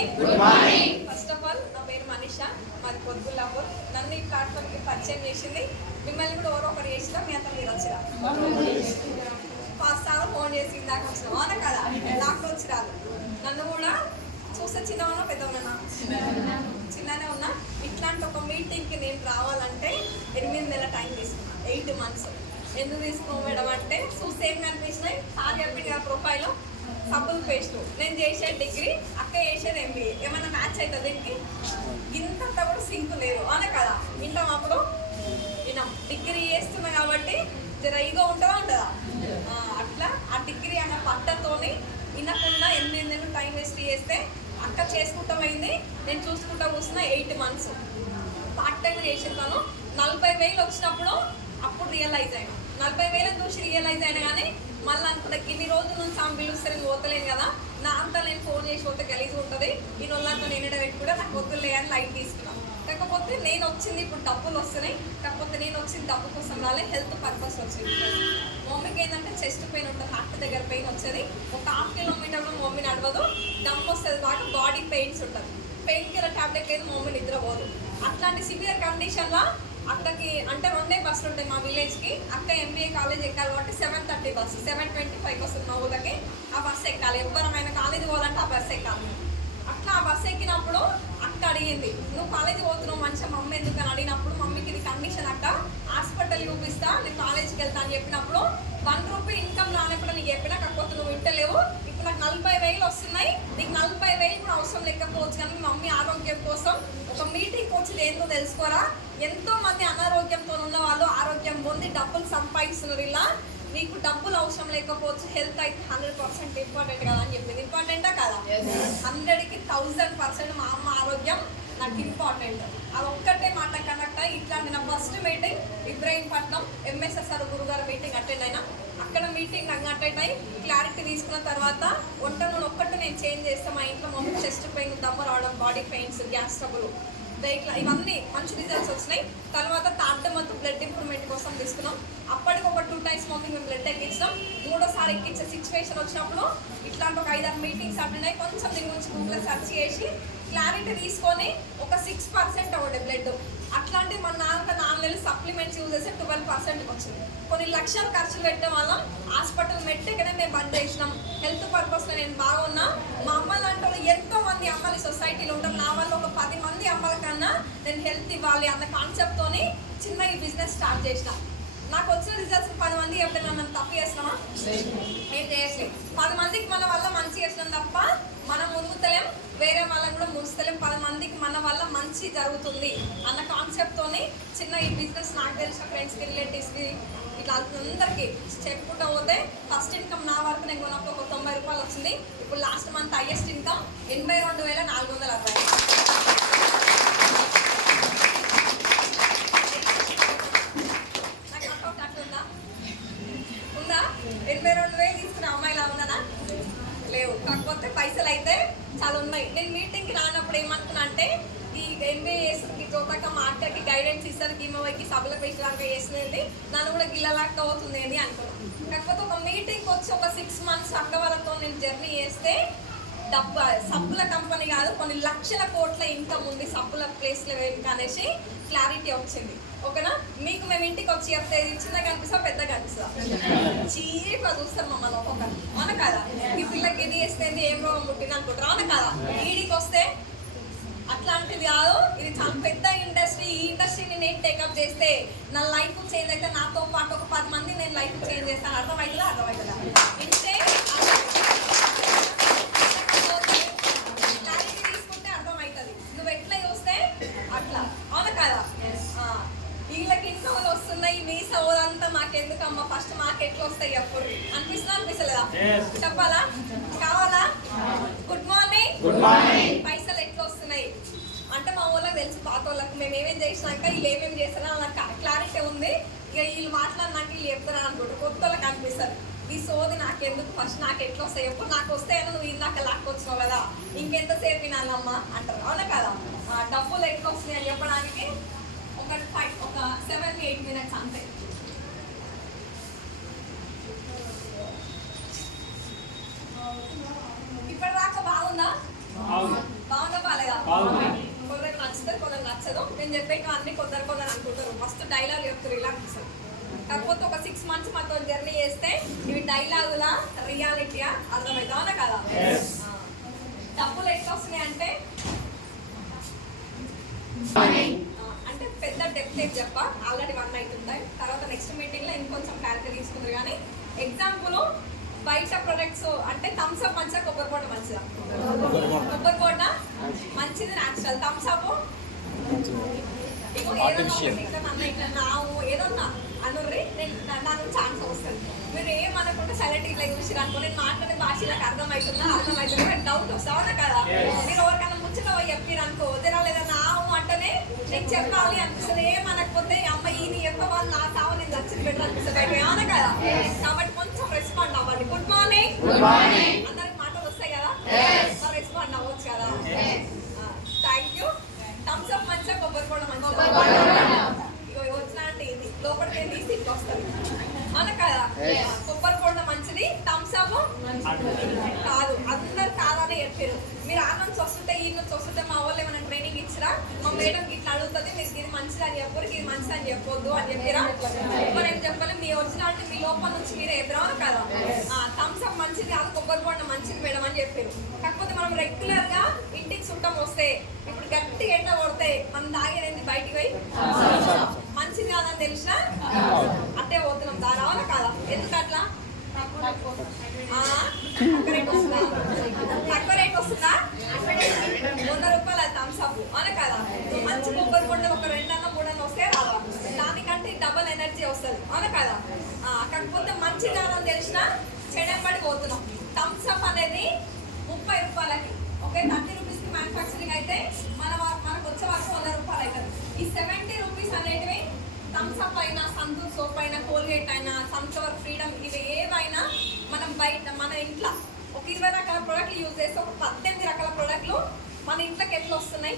Morning good morning first of all నా పేరు మనీషా. మాది పొద్దులాపూర్ నన్ను ఈ ప్లాట్ఫామ్కి పరిచయం చేసింది మిమ్మల్ని కూడా ఎవరో ఒకరు చేసినా మీ అంతా మీరు వచ్చిరా. ఫస్ట్ సార్ ఫోన్ చేసి ఇందాక వచ్చిన అవునా కదా? నాకు వచ్చి రాదు. నన్ను కూడా చూస్తే చిన్నవనా పెద్దవనా? చిన్ననే ఉన్నా. ఇట్లాంటి ఒక మీటింగ్కి నేను రావాలంటే ఎనిమిది నెలల టైం తీసుకున్నా. ఎయిట్ మంత్స్ ఎందుకు తీసుకున్నాం మేడం అంటే చూస్తే ఏం కనిపించినాయి? సార్ చెప్పింది కదా ప్రొఫైల్లో సబ్బుల్ పేస్ట్ నేను చేసే డిగ్రీ అక్క చేసేది ఎంబీఏ ఏమైనా మ్యాచ్ అవుతుంది ఏంటి ఇంతంత కూడా సింక్ లేదు. అవునా కదా? వింటాం అప్పుడు? విన్నాం. డిగ్రీ చేస్తున్నా కాబట్టి జర ఈగో ఉంటుందా ఉంటుందా? అట్లా ఆ డిగ్రీ అన్న పట్టతోని వినకుండా ఎనిమిది నెలలు టైం వేస్ట్ చేస్తే అక్క చేసుకుంటామైంది నేను చూసుకుంటా కూర్చున్న ఎయిట్ మంత్స్ పార్ట్ టైం చేసేస్తాను నలభై వేలు వచ్చినప్పుడు అప్పుడు రియలైజ్ అయినా. నలభై వేలు చూసి రియలైజ్ అయినా కానీ మళ్ళీ అంత ఇన్ని రోజుల నుంచి ఆమె పిలుస్తారు పోతలేను కదా. నా అంతా నేను ఫోన్ చేసి పోతే గలీజ్ ఉంటుంది. ఈ రోజులంతా నేను ఎడ పెట్టుకుంటే నాకు వద్దులే అని లైట్ తీసుకున్నాను కాకపోతే నేను వచ్చింది ఇప్పుడు డబ్బులు వస్తున్నాయి. కాకపోతే నేను వచ్చింది డబ్బు కోసం రాలే హెల్త్ పర్పస్ వచ్చింది. మమ్మీకి ఏంటంటే చెస్ట్ పెయిన్ ఉంటుంది హార్ట్ దగ్గర పెయిన్ వచ్చేది. ఒక హాఫ్ కిలోమీటర్లో మమ్మీ నడవదు. దమ్ వస్తుంది బాగా బాడీ పెయిన్స్ ఉంటుంది. పెయిన్ కిల్లర్ టాబ్లెట్ లేదు మమ్మీ నిద్రపోదు. అట్లాంటి సివియర్ కండిషన్లో అక్కకి అంటే రెండే బస్సులు ఉంటాయి మా విలేజ్కి. అక్క ఎంబీఏ కాలేజ్ ఎక్కాలి కాబట్టి seven thirty bus seven twenty five వస్తుంది మా ఊళ్ళకి. ఆ బస్సు ఎక్కాలి. ఎవరమైనా కాలేజ్ పోవాలంటే ఆ బస్సు ఎక్కాలి. అట్లా ఆ బస్సు ఎక్కినప్పుడు అక్క అడిగింది నువ్వు కాలేజీ పోతున్నావు మంచిగా మమ్మీ ఎందుకు అని అడిగినప్పుడు మమ్మీకి ఇది కండిషన్ అక్క. హాస్పిటల్ చూపిస్తా నేను కాలేజ్కి వెళ్తా అని చెప్పినప్పుడు వన్ రూపీ ఇన్కమ్ రానప్పుడు నీకు చెప్పినా కాకపోతే నువ్వు ఇంటలేవు. నాకు నలభై వేలు వస్తున్నాయి. నీకు నలభై వేలు కూడా అవసరం లేకపోవచ్చు కానీ మీ మమ్మీ ఆరోగ్యం కోసం ఒక మీటింగ్ వచ్చి ఏందో తెలుసుకోరా? ఎంతో మంది అనారోగ్యంతో ఉన్న వాళ్ళు ఆరోగ్యం పొంది డబ్బులు సంపాదిస్తున్నారు ఇలా. నీకు డబ్బులు అవసరం లేకపోవచ్చు. హెల్త్ అయితే హండ్రెడ్ పర్సెంట్ ఇంపార్టెంట్ కదా అని చెప్పింది. ఇంపార్టెంటా కదా? హండ్రెడ్కి థౌజండ్ పర్సెంట్ మా అమ్మ ఆరోగ్యం నాకు ఇంపార్టెంట్ అది ఒక్కటే మాట కనెక్ట్ అయ్యి ఇట్లాంటి నా ఫస్ట్ మీటింగ్ ఇబ్రాహీంపట్నం ఎంఎస్ఎస్ఆర్ గురుగారు మీటింగ్ అటెండ్ అయినా. అక్కడ మీటింగ్ నాకు అటెండ్ అయ్యి క్లారిటీ తీసుకున్న తర్వాత వంట నూనె ఒక్కటి నేను చేంజ్ చేస్తాను మా ఇంట్లో మమ్మీ చెస్ట్ పెయిన్ దమ్ము రావడం బాడీ పెయిన్స్ గ్యాస్ ట్రబుల్ ఇట్లా ఇవన్నీ మంచి రిజల్ట్స్ వచ్చినాయి. తర్వాత థర్డ్ మంత్ బ్లడ్ ఇంప్రూవ్మెంట్ కోసం తీసుకున్నాం. అప్పటికి ఒక టూ టైమ్స్ మమ్మీ మేము బ్లడ్ ఎక్కించాం మూడోసారి ఎక్కించే సిచ్యువేషన్ వచ్చినప్పుడు ఇట్లాంటి ఒక ఐదారు మీటింగ్స్ అటెండ్ అయ్యి కొంచెం దీని గురించి గూగుల్లో సెర్చ్ చేసి క్లారిటీ తీసుకొని ఒక సిక్స్ పర్సెంట్ అవ్వండి బ్లడ్ అట్లాంటి మన నాన్న నాలుగు నెలలు సప్లిమెంట్స్ యూజ్ చేస్తే ట్వెల్వ్ పర్సెంట్ వచ్చింది. కొన్ని లక్షలు ఖర్చులు పెట్టడం వల్ల హాస్పిటల్ మెట్టెకనే మేము బంద్ చేసినాం. హెల్త్ పర్పస్లో నేను బాగున్నా. మా అమ్మ లాంటి వాళ్ళు ఎంతో మంది అమ్మలు సొసైటీలో ఉంటారు. నా వల్ల ఒక పది మంది అమ్మల కన్నా నేను హెల్త్ ఇవ్వాలి అన్న కాన్సెప్ట్తోని చిన్న ఈ బిజినెస్ స్టార్ట్ చేసిన. నాకు వచ్చిన రిజల్ట్స్ పది మంది చెప్తే మనం తప్పు చేస్తున్నామా ఏం చేయట్లేదు పది మందికి మన వల్ల మంచి చేసినాం తప్ప మనం మునుగుతలేం వేరే వాళ్ళని కూడా మునుస్తలేం పది మందికి మన వల్ల మంచి జరుగుతుంది అన్న కాన్సెప్ట్తోని చిన్న ఈ బిజినెస్ నాకు తెలిసిన ఫ్రెండ్స్కి రిలేటివ్స్కి ఇట్లా అందరికీ చెప్పుకుంటూ పోతే ఫస్ట్ ఇన్కమ్ నా వరకు నేను కొన్నప్పుడు ఒక తొంభై రూపాయలు వచ్చింది. ఇప్పుడు లాస్ట్ మంత్ హైయెస్ట్ ఇన్కమ్ ఎనభై రెండు వేల నాలుగు వందల అరవై నాకు అకౌంట్ అట్లుందా ఉందా ఎనభై రెండు వేలు తీసుకున్న అమ్మాయిలా ఉన్నానా లేవు కాకపోతే పైసలు అయితే చాలా ఉన్నాయి నేను మీటింగ్కి రానప్పుడు ఏమనుకున్నా అంటే ఈ ఎంబీఏ చేస్తుంది మా అక్కకి గైడెన్స్ ఇస్తారు గీమవైకి సభలకు వేసేలాగా చేసినది నన్ను కూడా గిల్లలాక్క అవుతుంది అని అనుకున్నాను కాకపోతే ఒక మీటింగ్కి వచ్చి ఒక సిక్స్ మంత్స్ అక్క వాళ్ళతో నేను జర్నీ చేస్తే డబ్బు సబ్బుల కంపెనీ కాదు కొన్ని లక్షల కోట్ల ఇన్కమ్ ఉంది సబ్బుల ప్లేస్లో ఇంకా అనేసి క్లారిటీ వచ్చింది. ఓకేనా? మీకు మేము ఇంటికి వచ్చి చెప్తే ఇది చిన్నగా కనిపిస్తా పెద్దగా కనిపిస్తా చీప్గా చూస్తాం మమ్మల్ని ఒక్కొక్క. అవునా కదా? ఈ పిల్లకి ఇది వేస్తే ఏం రోగం పుట్టింది అనుకుంటారు. అవునా కదా? ఈడికి వస్తే అట్లాంటిది కాదు ఇది చాలా పెద్ద ఇండస్ట్రీ ఈ ఇండస్ట్రీని నేను టేకప్ చేస్తే నా లైఫ్ చేంజ్ అయితే నాతో పాటు ఒక పది మంది నేను లైఫ్ చేంజ్ చేస్తాను. అర్థమవుతుందా అర్థమవుతుందా ఇంతే మాకెందుకమ్మా ఫస్ట్ మాకు ఎట్లా వస్తాయి అప్పుడు. అనిపిస్తుందా? అనిపిస్తలేదా? చెప్పాలా? కావాలా? గుడ్ మార్నింగ్ గుడ్ మార్నింగ్ పైసలు ఎట్లా వస్తున్నాయి? అంటే మా వాళ్ళకి తెలుసు పాత వాళ్ళకి మేము ఏమేం చేసినాక వీళ్ళు ఏమేమి చేస్తారో నాకు క్లారిటీ ఉంది. ఇక వీళ్ళు మాట్లాడినాక వీళ్ళు చెప్తారా అనుకుంటారు కొత్త వాళ్ళకి అనిపిస్తారు ఈ సోది నాకెందుకు? ఫస్ట్ నాకు ఎట్లా వస్తాయి? ఎప్పుడు నాకు వస్తాయని నువ్వు ఇందాక లాక్కొచ్చినావు కదా? ఇంకెంతసేపు వినాలమ్మా? అంటారు. అవునా కదా? ఆ, డబ్బులు ఎట్లా వస్తాయి అని చెప్పడానికి ఒక ఫైవ్ ఒక సెవెన్ ఎయిట్ మినిట్స్ అంతే. ఇప్పటిదాకా బాగుందా? అవును. బాగుందా కొందరికి నచ్చుతుంది కొందరు నచ్చదు. నేను చెప్పేటివి అన్ని కొందరు కొందరు అనుకుంటారు. మస్తు డైలాగ్ చెప్తారు ఇలా అనిపిస్తుంది. కాకపోతే ఒక సిక్స్ మంత్స్ మాతో జర్నీ చేస్తే ఇవి డైలాగులా రియాలిటీయా అర్థమవుతావునా కదా. డబ్బులు ఎట్లా వస్తున్నాయి అంటే? అంటే పెద్ద డెప్త్ ఏం చెప్ప? ఆల్రెడీ వన్ అవుతుంటాయి తర్వాత నెక్స్ట్ మీటింగ్లో ఇంకొంచెం క్లారిటీ తీసుకుంటారు. కానీ ఎగ్జాంపుల్ బయట ప్రొడక్ట్స్ అంటే థమ్స్ అప్ మంచిదా కొబ్బరి బోండ మంచిదా? కొబ్బరి బోండ మంచిది న్యాచురల్ థమ్స్ అప్ నావు ఏదన్నా అనుర్రి నేను నా- నుంచి ఛాన్స్ వస్తుంది. మీరు ఏమనుకుంటే సైలెంట్ ఇట్లా చూసిరు అనుకో నేను మాట్లాడే భాష నాకు అర్థమవుతుందా అర్థమవుతుందా? డౌట్ వస్తా అవునా కదా? మీరు ఎవరికైనా ముచ్చట పోయి చెప్పిరు అనుకో అంటేనే నీకు చెప్పాలి అనిపిస్తుంది ఏమనకపోతే అమ్మ ఈ నీ చెప్ప వాళ్ళు నా సావు నేను అనిపిస్తుంది బయట అవునా కదా? కాబట్టి కొంచెం రెస్పాండ్ అవ్వండి గుడ్ మార్నింగ్ అందరికి మాటలు వస్తాయి కదా? రెస్పాండ్ అవ్వచ్చు కదా? థ్యాంక్ యూ థమ్స్ అప్ మంచిగా కొబ్బరి కూడా మంచిగా వచ్చినా అంటే ఇది లోపలికి తీసి వస్తుంది అవునా కదా? కొబ్బరి అది థమ్స్ అప్ కాదు అందరు కాదని చెప్పారు. మీరు ఆ నుంచి వస్తుంటే ఈ నుంచి వస్తుంటే మా వాళ్ళు ఏమైనా ట్రైనింగ్ ఇచ్చిరా? మా మేడం ఇట్లా అడుగుతుంది మీరు ఇది మంచిది అని చెప్పరు ఇది మంచిది అని చెప్పొద్దు అని చెప్పిరా? ఎవరు ఏం చెప్పాలి? మీ ఒరిజినాలిటీ మీ లోపల నుంచి మీరే ఎదురా కదా? థమ్స్ అప్ మంచిది కాదు కొబ్బరి బొండ మంచిది మేడం అని చెప్పారు. కాకపోతే మనం రెగ్యులర్గా ఇంటికి చుట్టం వస్తే ఇప్పుడు గట్టి ఎండ కొడితే మనం తాగేది బయటికి పోయి? మంచిది కాదని తెలిసినా అట్టే పోతున్నాం. దాని అవునా కాదా? ఎందుకట్లా తక్కువ రేట్ వస్తుందా వంద రూపాయలు థమ్స్ అప్ అవునా కదా మంచి కొబ్బరి కొండ ఒక రెండన్న మూడన్న వస్తే రావా దానికంటే డబల్ ఎనర్జీ వస్తుంది అవునా కదా ఆ, కాకపోతే మంచి కాదని తెలిసిన చెడపడి పోతున్నాం థమ్స్ అప్ అనేది ముప్పై రూపాయలకి ఓకే థర్టీ రూపీస్కి మ్యానుఫ్యాక్చరింగ్ అయితే మన వా- మనకు వచ్చే వరకు వంద రూపాయలు అవుతుంది ఈ సెవెంటీ రూపీస్ అనేటివి థమ్స్అప్ అయినా సంతూర్ సోప్ అయినా కోల్గేట్ అయినా సన్ఫ్లవర్ ఫ్రీడమ్ ఇవి ఏవైనా మనం బయట మన ఇంట్లో ఒక ఇరవై రకాల ప్రోడక్ట్లు యూజ్ చేస్తే ఒక పద్దెనిమిది రకాల ప్రోడక్ట్లు మన ఇంట్లోకి ఎట్లా వస్తున్నాయి?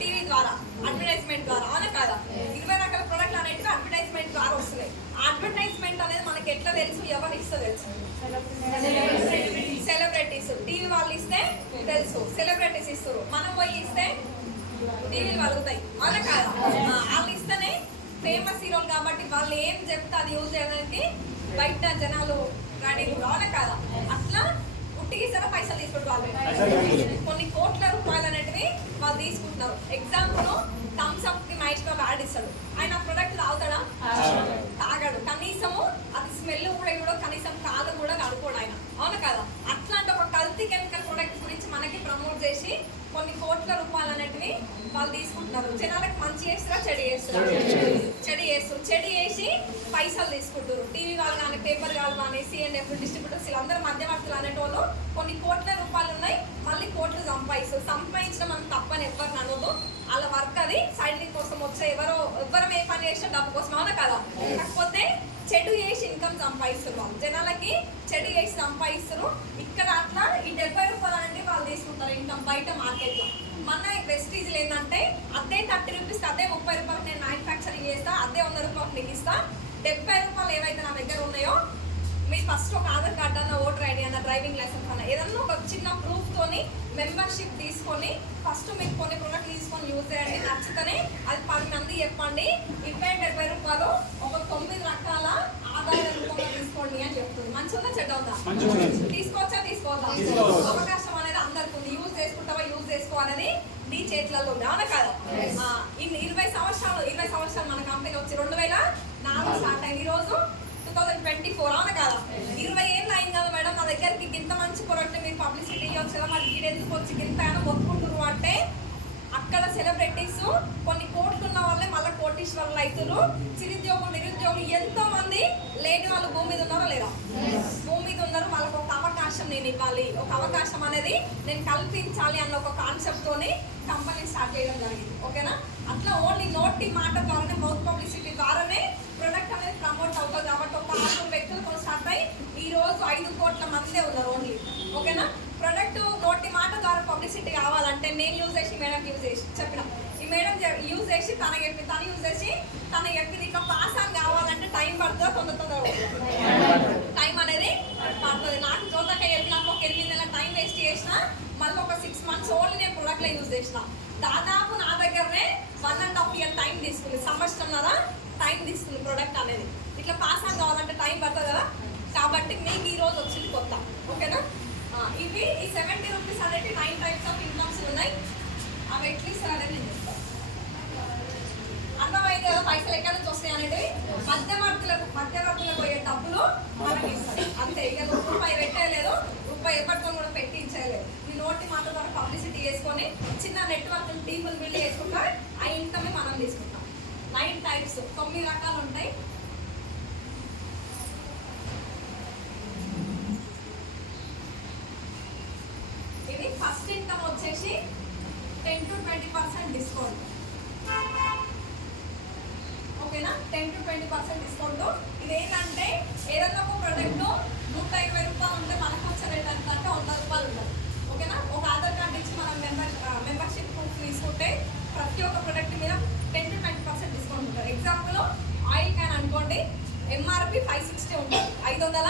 టీవీ ద్వారా అడ్వర్టైజ్మెంట్ ద్వారా అవునా కాదా? ఇరవై రకాల ప్రోడక్ట్లు అనేటివి అడ్వర్టైజ్మెంట్ ద్వారా వస్తున్నాయి. అడ్వర్టైజ్మెంట్ అనేది మనకి ఎట్లా తెలుసు? ఎవరు ఇస్తే తెలుసు? సెలబ్రిటీస్ టీవీ వాళ్ళు ఇస్తే తెలుసు. సెలబ్రిటీస్ ఇస్తారు. మనం పోయి ఇస్తే టీవీలు వలుగుతాయి అవునా కాదు వాళ్ళు ఇస్తేనే ఫేమస్ హీరోలు కాబట్టి వాళ్ళు ఏం చెప్తే అది యూజ్ చేయడానికి బయట జనాలు రెడీ అవునా కాదా? అట్లా ఉట్టిగిస్తారా పైసలు తీసుకుంటారు వాళ్ళు. కొన్ని కోట్ల రూపాయలు అనేటివి వాళ్ళు తీసుకుంటున్నారు ఎగ్జాంపుల్ థమ్స్ అప్కి మహేష్ బాబు యాడ్ ఇస్తాడు. ఆయన ప్రొడక్ట్ తాగుతాడా? తాగాడు. కనీసము అది స్మెల్ కూడా కూడా కనీసం కాదు కూడా కడుకోడు ఆయన. అవును కదా? అట్లాంటి ఒక కల్తీ కెమికల్ ప్రొడక్ట్ గురించి మనకి ప్రమోట్ చేసి కొన్ని కోట్ల రూపాయలు అనేటివి వాళ్ళు తీసుకుంటున్నారు. జనాలకు మంచి చేస్తారా చెడు చేస్తారా? చెడు చేస్తారు. చెడు చేసి పైసలు తీసుకుంటారు టీవీ వాళ్ళు కానీ పేపర్ వాళ్ళు కానీ సిఎండ్ఎఫ్ డిస్ట్రిబ్యూటర్స్ వీళ్ళందరూ మధ్యవర్తులు అనేటోళ్ళు కొన్ని కోట్ల రూపాయలు ఉన్నాయి. మళ్ళీ కోట్లు సంపాదిస్తారు. సంపాదించడం మనం తప్పని ఎవరిని అనదు వాళ్ళ వర్క్ అది. సైడ్ కోసం వచ్చే ఎవరో ఎవరం ఏ పని చేసినా డబ్బు కోసం అవునా కదా? కాకపోతే చెడు చేసి ఇన్కమ్ సంపాదిస్తారు జనాలకి చెడు చేసి సంపాదిస్తారు ఇక్కడ అట్లా ఈ డెబ్బై రూపాయలు అనేది వాళ్ళు తీసుకుంటారు ఇన్కమ్ బయట మార్కెట్లో. మన వెస్టీజ్లు ఏంటంటే అదే థర్టీ రూపీస్ అదే ముప్పై రూపాయలు నేను మ్యానుఫ్యాక్చరింగ్ చేస్తా అదే వంద రూపాయలు నీకు ఇస్తా. డెబ్బై రూపాయలు ఏవైతే నా దగ్గర ఉన్నాయో మీరు ఫస్ట్ ఒక ఆధార్ కార్డ్ అన్న ఓటర్ ఐడి అన్న డ్రైవింగ్ లైసెన్స్ అన్న ఏదన్నా ఒక చిన్న ప్రూఫ్ తోని మెంబర్షిప్ తీసుకొని ఫస్ట్ మీకు కొన్ని ప్రొడక్ట్ తీసుకొని యూజ్ చేయండి. నచ్చితేనే అది పది మంది చెప్పండి. ఇరవై డెబ్బై రూపాయలు ఒక తొమ్మిది రకాల ఆదాయ రూపంలో తీసుకోండి అని చెప్తుంది మంచిగా చెడ్డ అవుతా తీసుకోవచ్చా? తీసుకోవద్దా అవకాశం అనేది అందరికి ఉంది. యూజ్ చేసుకుంటావా యూజ్ చేసుకోవాలని నీ చేతులలో అవునా కదా? ఇరవై సంవత్సరాలు ఇరవై సంవత్సరాలు మన కంపెనీ వచ్చి రెండు వేల నాలుగు స్టార్ట్ అయింది. ఈ రోజు టూ థౌసండ్ ట్వంటీ ఫోర్ అవును కదా? ఇరవై ఏళ్ళు అయింది కదా మేడం నా దగ్గరికి ఇంత మంచి ప్రొడక్ట్ మీరు పబ్లిసిటీ ఇవ్వచ్చు కదా మరి వీడు ఎందుకు వచ్చి ఇంత అయినా మొత్తుకుంటున్నారు అంటే అక్కడ సెలబ్రిటీస్ కొన్ని కోట్లు ఉన్న వాళ్ళే మళ్ళీ కోటీశ్వరులు అవుతారు చిరుద్యోగులు నిరుద్యోగులు ఎంతో మంది లేని వాళ్ళు భూమి మీద ఉన్నారా లేదా? భూమి మీద ఉన్నారు వాళ్ళకి ఒక అవకాశం నేను ఇవ్వాలి. ఒక అవకాశం అనేది నేను కల్పించాలి అన్న ఒక కాన్సెప్ట్ తోని కంపెనీ స్టార్ట్ చేయడం జరిగింది. ఓకేనా? అట్లా ఓన్లీ నోటి మాట ద్వారానే మౌత్ పబ్లిసిటీ ద్వారానే ప్రొడక్ట్ అనేది ప్రమోట్ అవుతుంది. కాబట్టి ఒక ఆరు వ్యక్తులతో స్టార్ట్ అయ్యి ఈ రోజు ఐదు కోట్ల మందే ఉన్నారు ఓన్లీ ఓకేనా? ప్రొడక్ట్ నోటి మాట ద్వారా పబ్లిసిటీ కావాలంటే నేను యూజ్ చేసి మేడం యూజ్ చేసి చెప్పిన. ఈ మేడం యూజ్ చేసి తన చెప్పి తను యూజ్ చేసి తన చెప్పింది ఇంకా పాస్ ఆన్ కావాలంటే టైం పడుతుందా తొందర తొందర టైం అనేది పడుతుంది. నాకు జోతక చెప్పి నాకు ఒక ఎనిమిది నెలల టైం వేస్ట్ చేసిన మళ్ళీ ఒక సిక్స్ మంత్స్ ఓన్లీ నేను ప్రొడక్ట్లో యూజ్ చేసిన. దాదాపు నా దగ్గరనే one and half year time తీసుకుంది. సంవత్సరంన్నర టైం తీసుకుంది ప్రోడక్ట్ అనేది. ఇట్లా పాస్ ఆన్ కావాలంటే టైం పడుతుంది? కదా కాబట్టి మీకు ఈ రోజు వచ్చింది కొత్త. ఓకేనా ఇవి ఈ సెవెంటీ రూపీస్ అనేది నైన్ టైప్స్ ఆఫ్ ఇన్కమ్స్ ఉన్నాయి. అవి ఎట్లీస్ట్ అనేది నేను చెప్తాను అర్థమైంది కదా పైసలు ఎక్కడ నుంచి వస్తాయి అనేది మధ్యవర్తులకు మధ్యవర్తులకు పోయే డబ్బులు మనకి ఇస్తాయి అంతే ఇక రూపాయి పెట్టలేదు రూపాయి ఎవరితో కూడా పెట్టించలేదు. ఈ నోటి మాట ద్వారా పబ్లిసిటీ చేసుకొని చిన్న నెట్వర్క్ టీములు బిల్డ్ చేసుకుంటారు ఆ ఇన్కమ్ మనం తీసుకుంటాం. నైన్ టైప్స్ తొమ్మిది రకాలు ఉంటాయి ఇది ఫస్ట్ ఇన్కమ్ వచ్చేసి ten to twenty percent discount. ఓకేనా? Ten to twenty percent discount. ఇది ఏంటంటే ఏదైనా ఒక ప్రొడక్ట్ నూట ఇరవై రూపాయలు ఉంటే మనకు వచ్చే రేట్ అంటే వంద రూపాయలు ఉండదు. ఓకేనా? ఒక ఆధార్ కార్డ్ ఇచ్చి మనం మెంబర్ మెంబర్షిప్ తీసుకుంటే ప్రతి ఒక్క ప్రోడక్ట్ మీద ten to twenty percent discount ఉంటుంది. ఎగ్జాంపుల్ ఆయిల్ క్యాన్ అనుకోండి. ఎంఆర్పి ఫైవ్ సిక్స్టీ ఉంటుంది. ఐదు వందల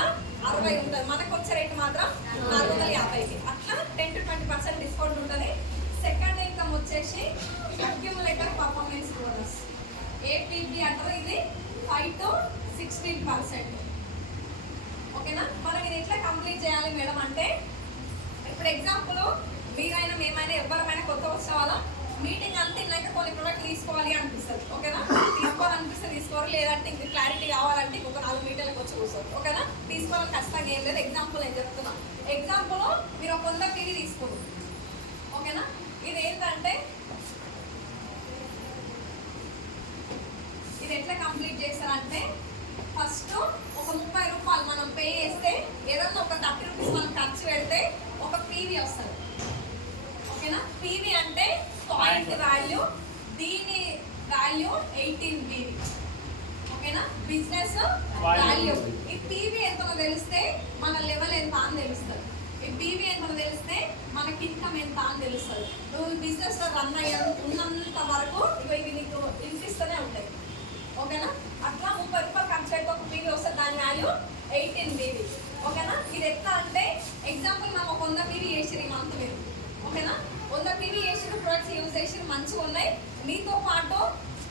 అరవై ఉంటుంది. మనకు వచ్చే రేట్ మాత్రం నాలుగు వందల యాభైకి. అట్లా ten to twenty percent discount ఉంటుంది. సెకండ్ ఇన్కమ్ వచ్చేసి అక్యుములేటర్ పర్ఫార్మెన్స్ బోనస్ ఏపీబీ అంటారు ఇది ఫైవ్ టు సిక్స్టీన్ పర్సెంట్ ఓకేనా? మనం ఇది ఎట్లా కంప్లీట్ చేయాలి మేడం అంటే ఇప్పుడు ఎగ్జాంపుల్ మీరైనా మేమైనా ఎవరమైనా కొత్త వచ్చిన వాళ్ళ మీటింగ్ అంతా ఇన్నాక కొన్ని ప్రోడక్ట్ తీసుకోవాలి అనిపిస్తుంది ఓకేనా? తీసుకోవాలనిపిస్తే తీసుకోరు లేదంటే ఇంక క్లారిటీ కావాలంటే ఇంకొక నాలుగు మీటర్లకు వచ్చి కూర్చోరు ఓకేనా? తీసుకోవాలని ఖచ్చితంగా ఏం లేదు. ఎగ్జాంపుల్ నేను చెప్తున్నా. ఎగ్జాంపుల్ మీరు ఒక వంద టీవీ తీసుకోరు ఓకేనా? ఇది ఏంటంటే ఇది ఎట్లా కంప్లీట్ చేస్తారంటే ఫస్ట్ ఒక ముప్పై రూపాయలు మనం పే చేస్తే ఏదన్నా ఒక థర్టీ రూపీస్ మనం ఖర్చు పెడితే ఒక పీవీ వస్తుంది ఓకేనా? పీవీ అంటే పాయింట్ వాల్యూ దీని వాల్యూ ఎయిటీన్ బీవీ ఓకేనా? Business value. ఈ పీవీ ఎంతనో తెలిస్తే మన లెవెల్ ఎంత అని తెలుస్తుంది. ఈ పీవీ ఎంతనో తెలిస్తే మనకి ఇన్కమ్ ఎంత అని తెలుస్తుంది. నువ్వు బిజినెస్లో రన్ అయ్యా ఉన్నంత వరకు ఇవి నీకు ఇన్పిస్తూనే ఉంటాయి. ఓకేనా? అట్లా ముప్పై రూపాయలు ఖర్చు అయితే ఒక పీవీ వస్తే దాని వాల్యూ ఎయిటీన్ బీవీ ఓకేనా? ఇది ఎంత అంటే ఎగ్జాంపుల్ మనం ఒక వంద పీవీ చేసిరు ఈ మంత్ మీరు. ఓకేనా? వంద పీవీ చేసిన ప్రొడక్ట్స్ యూజ్ చేసిన మంచిగా ఉన్నాయి. మీతో పాటు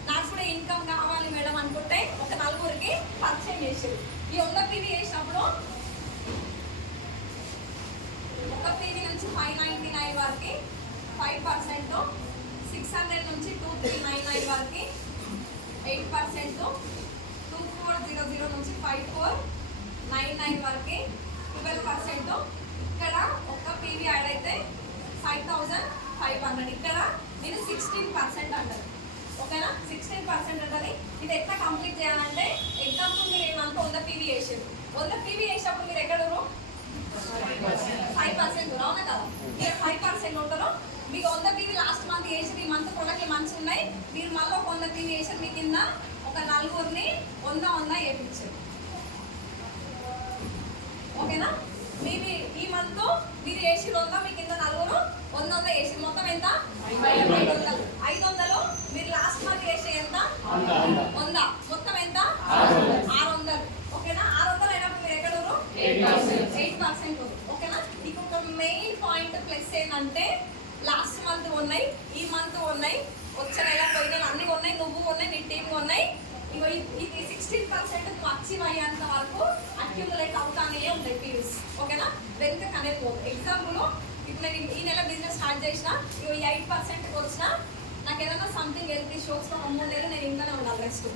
నాకు కూడా ఇన్కమ్ కావాలి మేడం అనుకుంటే ఒక నలుగురికి పరిచయం చేసారు ఈ వంద పీవీ చేసినప్పుడు ఒక పీవీ నుంచి ఫైవ్ నైంటీ నైన్ వరకు ఫైవ్ పర్సెంట్ సిక్స్ హండ్రెడ్ నుంచి టూ త్రీ నైన్ నైన్ వరకు eight percent two four zero zero నుంచి ఫైవ్ ఫోర్ నైన్ నైన్ వరకు ట్వెల్వ్ పర్సెంట్ ఇక్కడ ఒక్క పీవీ యాడ్ అయితే ఫైవ్ థౌజండ్ ఫైవ్ హండ్రెడ్. ఇక్కడ నేను సిక్స్టీన్ పర్సెంట్ అంటారు ఓకేనా? సిక్స్టీన్ పర్సెంట్ ఉంటుంది ఇది ఎట్లా కంప్లీట్ చేయాలంటే ఎగ్జాంపుల్ మీరు ఏమనుకో వంద పీవీ వేసారు వంద పీవీ వేసినప్పుడు మీరు ఎక్కడ ఫైవ్ పర్సెంట్ అవునా కదా? మీరు ఫైవ్ పర్సెంట్ ఉంటారు. మీకు వంద పీవీ లాస్ట్ మంత్ వేసి ఈ మంత్ ప్రొడక్ట్లు మంచిగా ఉన్నాయి మీరు మళ్ళీ ఒక వంద పీవీ వేసారు మీ కింద ఒక నలుగురిని వంద వంద వేయించారు ఓకేనా? మీది ఈ మంత్ మీరు వేసి వంద మీ కింద నలుగురు వంద వంద వేసి మొత్తం ఎంత? ఐదు వందలు. ఐదు వందలు. మీరు లాస్ట్ మంత్ వేసి ఎంత? వంద. మొత్తం ఎంత? ఆరు వందలు. ఓకేనా? ఆరు వందలు అయినప్పుడు మీరు ఎక్కడ ఎయిట్ పర్సెంట్ ఓకేనా? మీకు ఒక మెయిన్ పాయింట్ ప్లస్ ఏంటంటే లాస్ట్ మంత్ ఉన్నాయి ఈ మంత్ ఉన్నాయి వచ్చే నెల పోయిన అన్ని ఉన్నాయి నువ్వు ఉన్నాయి నీ టీం ఉన్నాయి. ఇగో ఇది సిక్స్టీన్ పర్సెంట్ అచీవ్ అయ్యేంత వరకు అక్యుములేట్ అవుతానే ఉంటాయి పీరియడ్స్ ఓకేనా? వెనుక అనేది పోదు. ఎగ్జాంపుల్ ఇప్పుడు నేను ఈ నెల బిజినెస్ స్టార్ట్ చేసిన ఈ ఎయిట్ పర్సెంట్కి వచ్చిన నాకు ఏదైనా సంథింగ్ హెల్త్ ఇష్యూస్ మూడు నెలలు నేను ఇంట్లోనే ఉండాలి రెస్ట్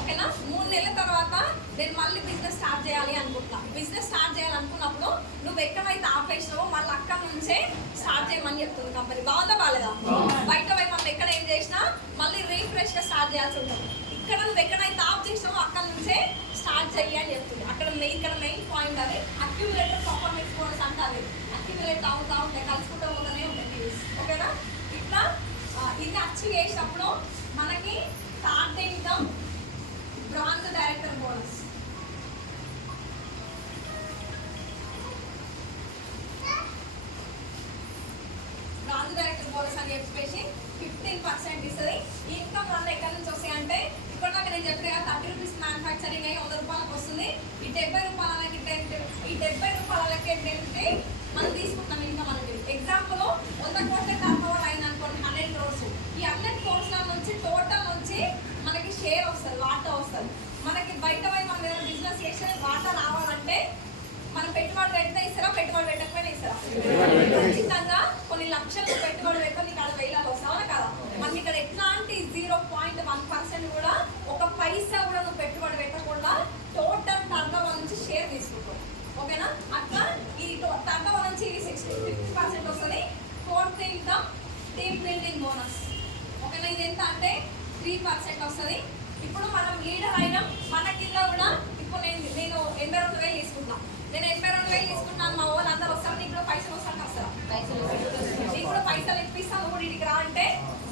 ఓకేనా? మూడు నెలల తర్వాత నేను మళ్ళీ బిజినెస్ స్టార్ట్ చేయాలి అనుకుంటున్నా. బిజినెస్ స్టార్ట్ చేయాలనుకున్నప్పుడు నువ్వు ఎక్కడైతే ఆపేసినావో మళ్ళీ అక్కడ నుంచే స్టార్ట్ చేయమని చెప్తుంది కంపెనీ బాగుందా బాగాలేదా? బయట పోయి మనం ఎక్కడ ఏం చేసినా మళ్ళీ రీఫ్రెష్గా స్టార్ట్ చేయాల్సి ఉంటుంది. ఇక్కడ నువ్వు ఎక్కడైతే ఆఫ్ చేసినావో అక్కడ నుంచే స్టార్ట్ చెయ్యి అని చెప్తుంది. అక్కడ మెయిన్ ఇక్కడ మెయిన్ పాయింట్ అది. అక్యుములేటర్ పర్ఫార్మెన్స్ బోనస్ అంటారు. అక్యుములేట్ అవుతా ఉంటాయి కలుసుకుంటూ పోతూనే ఉంటాయి views. ఓకేనా? ఇట్లా ఇది అచీవ్ చేసినప్పుడు మనకి third income bronze director bonus bronze director bonus అని చెప్పేసి ఫిఫ్టీన్ పర్సెంట్ ఇస్తుంది. ఈ ఇన్కమ్ వల్ల ఎక్కడి నుంచి వస్తాయి అంటే ఇప్పుడు దాకా నేను చెప్పిన థర్టీ రూపీస్ మ్యానుఫ్యాక్చరింగ్ అయ్యి వంద రూపాయలకు వస్తుంది. ఈ డెబ్బై రూపాయలకి ఏంటంటే ఈ డెబ్బై రూపాయలకి ఏంటంటే పెట్టుబడి పెడితే ఇస్తారా? పెట్టుబడి పెట్టకపోయినా ఇస్తారా? ఖచ్చితంగా కొన్ని లక్షలు పెట్టుబడి పెడితే నీకు అది వేయాలి వస్తావా? కదా? మనకి ఇక్కడ ఎట్లాంటి జీరో పాయింట్ వన్ పర్సెంట్ కూడా ఒక పైసా కూడా నువ్వు పెట్టుబడి పెట్టకుండా టోటల్ టర్నోవర్ నుంచి షేర్ తీసుకుంటావు. ఓకేనా? అట్లా ఈ టర్నోవర్ నుంచి ఇది సిక్స్టీ ఫిఫ్టీ పర్సెంట్ వస్తుంది. Fourth income team building bonus ఓకేనా? ఇది ఎంత అంటే త్రీ పర్సెంట్ వస్తుంది. ఇప్పుడు మనం లీడర్ అయినా. మన కింద కూడా ఇప్పుడు నేను నేను ఎనభై రెండు వేలు తీసుకుంటాను నేను ఎనభై పైసలు కూడా ఇడికి రా అంటే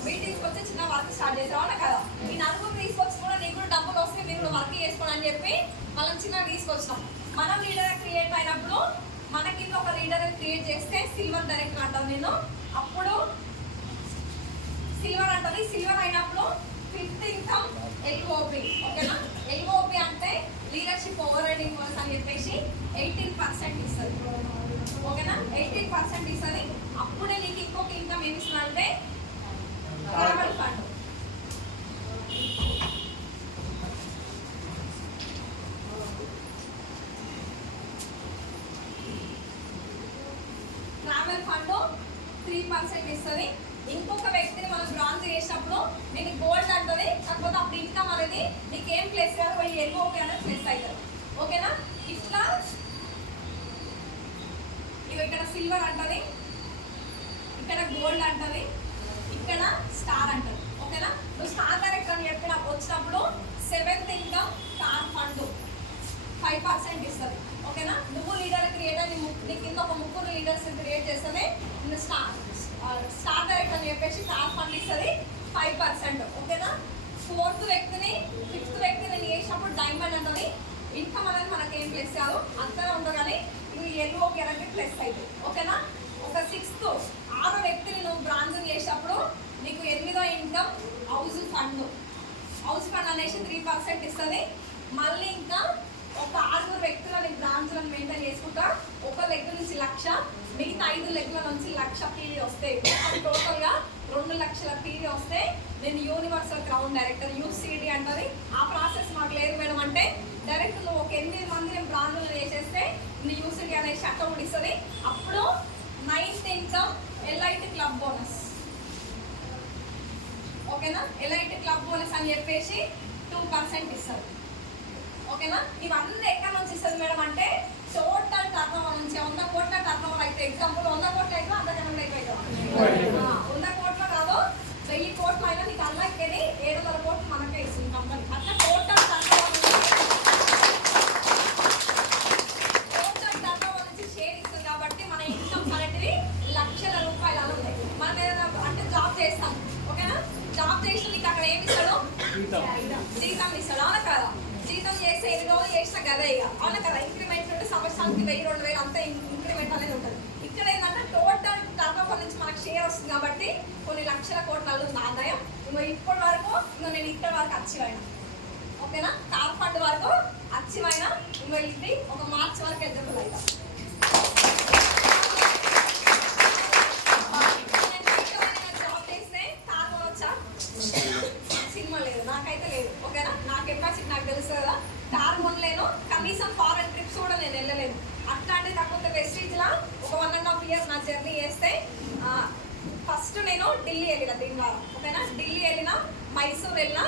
మీటింగ్స్కి వచ్చి చిన్న వర్క్ స్టార్ట్ చేసావు అవునా కదా. ఈ నలుగురు తీసుకొచ్చి కూడా నీకు కూడా డబ్బులు వస్తే మీరు కూడా వర్క్ చేసుకోండి అని చెప్పి మనం చిన్న తీసుకొచ్చినాం. మనం లీడర్ క్రియేట్ అయినప్పుడు మన కింద ఒక లీడర్ క్రియేట్ చేస్తే సిల్వర్ డైరెక్టర్ అంటాం నేను. అప్పుడు సిల్వర్ అంటది. సిల్వర్ అయినప్పుడు ఫిఫ్త్ ఇన్కమ్ ఎల్ఓపి ఓకేనా ఎల్ఓపి అంటే లీడర్షిప్ ఓవర్ రైడింగ్ వర్స్ అని చెప్పేసి ఎయిటీన్ పర్సెంట్ ఇస్తుంది. ఓకేనా ఎయిటీన్ పర్సెంట్ ఇస్తుంది. అప్పుడే నీకు ఇంకొక ఇన్కమ్ ఏమి ఇస్తుంది అంటే travel fund travel fund three percent ఇస్తుంది. ఇంకొక వ్యక్తిని మనం బ్రాంజ్ చేసినప్పుడు నీకు గోల్డ్ అంటుంది కాకపోతే అప్పుడు ఇన్కమ్ అనేది నీకు ఏం ప్లేస్ కాదు పోయి ఎల్ఓపి అనేది ప్లేస్ అవుతుంది ఓకేనా? ఇట్లా ఇవి ఇక్కడ సిల్వర్ అంటది. ఇక్కడ గోల్డ్ అంటది ఇక్కడ స్టార్ అంటది. ఓకేనా? నువ్వు స్టార్ కరెక్ట్ అని చెప్పిన వచ్చినప్పుడు seventh income star fund five percent ఇస్తుంది. ఓకేనా? నువ్వు లీడర్ క్రియేట్ అని నీ కింద ఒక ముగ్గురు లీడర్స్ క్రియేట్ చేస్తేనే స్టార్ స్టార్ డైరెక్ట్ అని చెప్పేసి స్టార్ ఫండ్ ఇస్తుంది ఫైవ్ పర్సెంట్ ఓకేనా? ఫోర్త్ వ్యక్తిని ఫిఫ్త్ వ్యక్తి నేను చేసినప్పుడు డైమండ్ అంటుంది. ఇన్కమ్ అనేది మనకి ఏం ప్లస్ కాదు అంతనే ఉండగానే ఇది ఎల్లో గ్యారంటీ ప్లస్ అవుతుంది. ఓకేనా? ఒక సిక్స్త్ ఆరో వ్యక్తిని నువ్వు బ్రాంజింగ్ చేసినప్పుడు నీకు ఎనిమిదో income house fund house fund అనేసి త్రీ పర్సెంట్ ఇస్తుంది. మళ్ళీ ఇంకా ఒక ఆరుగురు వ్యక్తులని బ్రాంచ్లను మెయింటైన్ చేసుకుంటా ఒక లెగ్ నుంచి లక్ష మిగతా ఐదు లెగ్ల నుంచి లక్ష పీడీ వస్తాయి. అది టోటల్గా రెండు లక్షల పీడీ వస్తే నేను యూనివర్సల్ క్రౌన్ డైరెక్టర్ యూసీడీ అంటది. ఆ ప్రాసెస్ మాకు లేదు మేడం. అంటే డైరెక్ట్ నువ్వు ఒక ఎనిమిది మంది నేను బ్రాంచ్లు వేసేస్తే నీ యూసీడీ అనే షర్ట్ కూడా ఇస్తుంది. అప్పుడు ninth income LIT club bonus ఓకేనా ఎల్ఐటి క్లబ్ బోనస్ అని చెప్పేసి టూ పర్సెంట్ ఇస్తారు. ఓకేనా ఇవన్నీ ఎక్కడి నుంచి ఇస్తుంది మేడం అంటే టోటల్ టర్న్ నుంచి. వంద కోట్ల టర్న్ ఓవర్ అయితే ఎగ్జాంపుల్ వంద కోట్లు అయితే అంతకన్నా ఎక్కువ అవుతుంది వంద కోట్ల కాదు వెయ్యి కోట్లు అయినా నీకు అన్నకెళ్ళి ఏడు వందల కోట్లు మనకే ఇస్తుంది కంపెనీ అట్లా total turn over total turn over నుంచి షేర్ ఇస్తుంది కాబట్టి మన ఇన్కమ్స్ అనేటివి లక్షల రూపాయలు అలా ఉన్నాయి మనం ఏదైనా అంటే జాబ్ చేస్తాం ఓకేనా జాబ్ చేసిన నీకు అక్కడ ఏమి ఇస్తాడు జీతం ఇస్తాడు. అవునా కదా? జీతం చేస్తే ఎన్ని రోజులు చేసినా కదా ఇక. అవునా కదా? ఇంక్రిమెంట్ ఉంటే సంవత్సరానికి వెయ్యి రెండు వేలు అంతా ఇంక్రిమెంట్ అనేది ఉంటుంది. ఇక్కడ ఏంటంటే టోటల్ టర్నోవర్ నుంచి మనకు షేర్ వస్తుంది కాబట్టి కొన్ని లక్షల కోట్ల ఉంది ఆదాయం. ఇంకో ఇప్పటి వరకు ఇంకా నేను ఇప్పటి వరకు అచ్చివైన ఓకేనా? టాప్ ఫండ్ వరకు అచ్చివైన ఇంకో ఇది ఒక మార్చ్ వరకు ఎగ్జాంపుల్ అవుతాం జాబ్ చేస్తే కార్ వచ్చా సినిమా లేదు నాకైతే లేదు ఓకేనా నా కెపాసిటీ నాకు తెలుసు కదా. కార్ కొనలేను కనీసం ఫారెన్ ట్రిప్స్ కూడా నేను వెళ్ళలేను అట్లాంటిది కాకపోతే వెస్టీజ్లా ఒక వన్ అండ్ హాఫ్ ఇయర్ నా జర్నీ చేస్తే ఫస్ట్ నేను ఢిల్లీ వెళ్ళిన దీని ద్వారా ఓకేనా? ఢిల్లీ వెళ్ళిన మైసూర్ వెళ్ళిన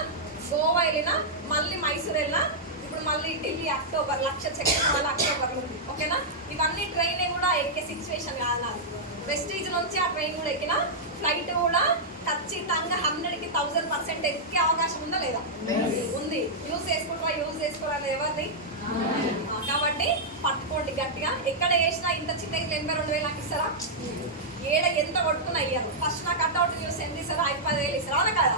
గోవా వెళ్ళిన మళ్ళీ మైసూర్ వెళ్ళిన ఇప్పుడు మళ్ళీ ఢిల్లీ అక్టోబర్ లక్ష చక్రాల అక్టోబర్లో అక్టోబర్ ఉంది ఓకేనా? ఇవన్నీ ట్రైనే కూడా ఎక్కే సిచ్యువేషన్ కాదు నాకు. వెస్టీజ్ నుంచి ఆ ట్రైన్ కూడా ఎక్కిన ఫ్లైట్ కూడా ఖచ్చితంగా హండ్రెడ్కి థౌసండ్ పర్సెంట్ ఎక్కే అవకాశం ఉందా లేదా? ఉంది. యూజ్ చేసుకుంటా యూజ్ చేసుకోవాలి ఎవరిది కాబట్టి పట్టుకోండి గట్టిగా. ఎక్కడ వేసినా ఇంత చిన్న ఎనభై రెండు వేలు నాకు ఇస్తారా? ఏడ ఎంత కొట్టుకున్నా అయ్యారు ఫస్ట్ నాకు కట్అవుట్ చూసి ఎంత ఇస్తారా? ఐదు పది వేలు ఇస్తారా కదా?